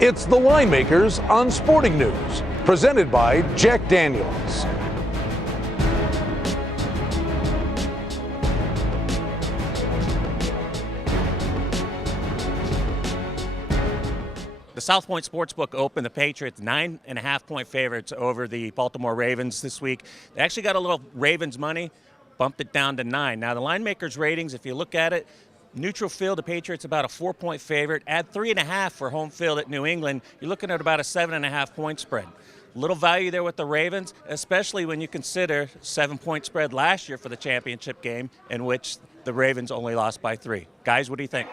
It's the Linemakers on Sporting News, presented by Jack Daniels. The South Point Sportsbook opened the Patriots 9.5-point favorites over the Baltimore Ravens this week. They actually got a little Ravens money, bumped it down to 9. Now the Linemakers ratings, if you look at it, neutral field, the Patriots about a 4-point favorite. Add 3.5 for home field at New England, you're looking at about a 7.5-point spread. Little value there with the Ravens, especially when you consider 7-point spread last year for the championship game, in which the Ravens only lost by 3. Guys, what do you think?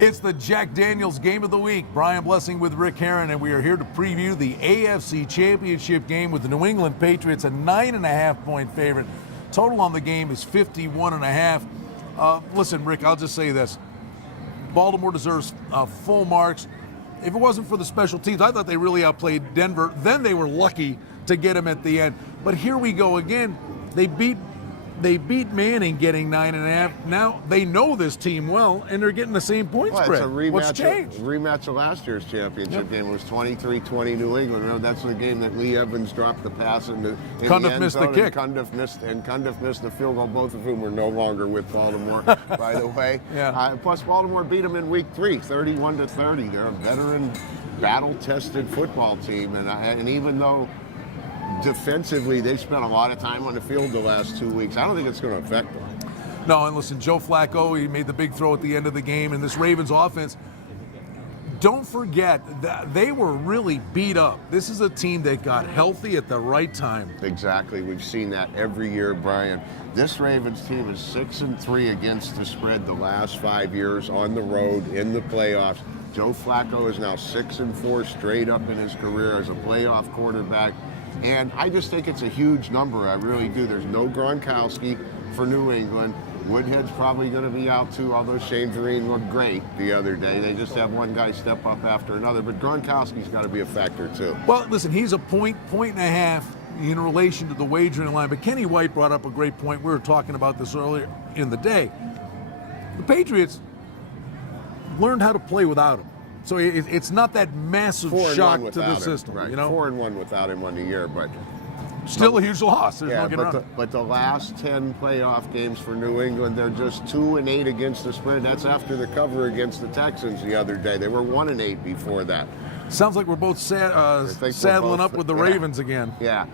It's the Jack Daniels Game of the Week. Brian Blessing with Rick Herron, and we are here to preview the AFC Championship Game with the New England Patriots, a 9.5-point favorite. Total on the game is 51.5. Listen, Rick, I'll just say this. Baltimore deserves full marks. If it wasn't for the special teams, I thought they really outplayed Denver. Then they were lucky to get them at the end. But here we go again. They beat Manning, getting 9.5. Now they know this team well, and they're getting the same point spread. It's a rematch. What's changed? Rematch of last year's championship game. It was 23-20 New England. Remember, that's the game that Lee Evans dropped the pass in the Cundiff missed the kick. Cundiff missed the field goal. Both of whom were no longer with Baltimore, by the way. Yeah. Plus, Baltimore beat them in Week 3, 31-30. They're a veteran, battle-tested football team, and even though defensively, they spent a lot of time on the field the last 2 weeks. I don't think it's going to affect them. No, and listen, Joe Flacco, he made the big throw at the end of the game, and this Ravens offense, don't forget that they were really beat up. This is a team that got healthy at the right time. Exactly. We've seen that every year, Brian. This Ravens team is 6-3 against the spread the last 5 years on the road in the playoffs. Joe Flacco is now 6-4 straight up in his career as a playoff quarterback. And I just think it's a huge number. I really do. There's no Gronkowski for New England. Woodhead's probably going to be out too, although Shane Vereen looked great the other day. They just have one guy step up after another. But Gronkowski's got to be a factor too. Well, listen, he's a point and a half in relation to the wagering line. But Kenny White brought up a great point. We were talking about this earlier in the day. The Patriots learned how to play without him. So it's not that massive shock to the system. Right. You know? 4-1 without him on the year, but still a huge loss. There's no getting around it. But the last 10 playoff games for New England, they're just 2-8 against the spread. That's after the cover against the Texans the other day. They were 1-8 before that. Sounds like we're both saddling up with the Ravens again. Yeah.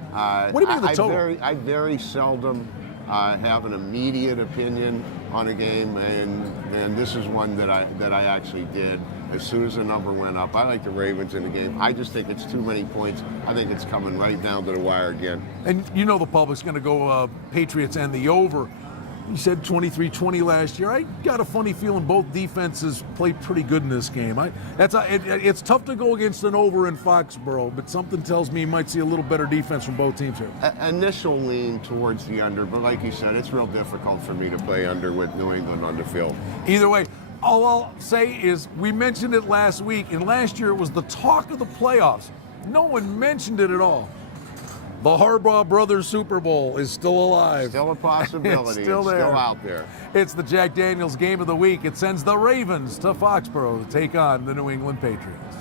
What do you mean the total? I very seldom have an immediate opinion on a game, and this is one that I actually did. As soon as the number went up, I like the Ravens in the game. I just think it's too many points. I think it's coming right down to the wire again. And you know the public's going to go Patriots and the over. You said 23-20 last year. I got a funny feeling both defenses played pretty good in this game. It's tough to go against an over in Foxborough, but something tells me you might see a little better defense from both teams here. Initial lean towards the under, but like you said, it's real difficult for me to play under with New England on the field. Either way, all I'll say is we mentioned it last week, and last year it was the talk of the playoffs. No one mentioned it at all. The Harbaugh Brothers Super Bowl is still alive. Still a possibility. It's still out there. It's the Jack Daniels Game of the Week. It sends the Ravens to Foxborough to take on the New England Patriots.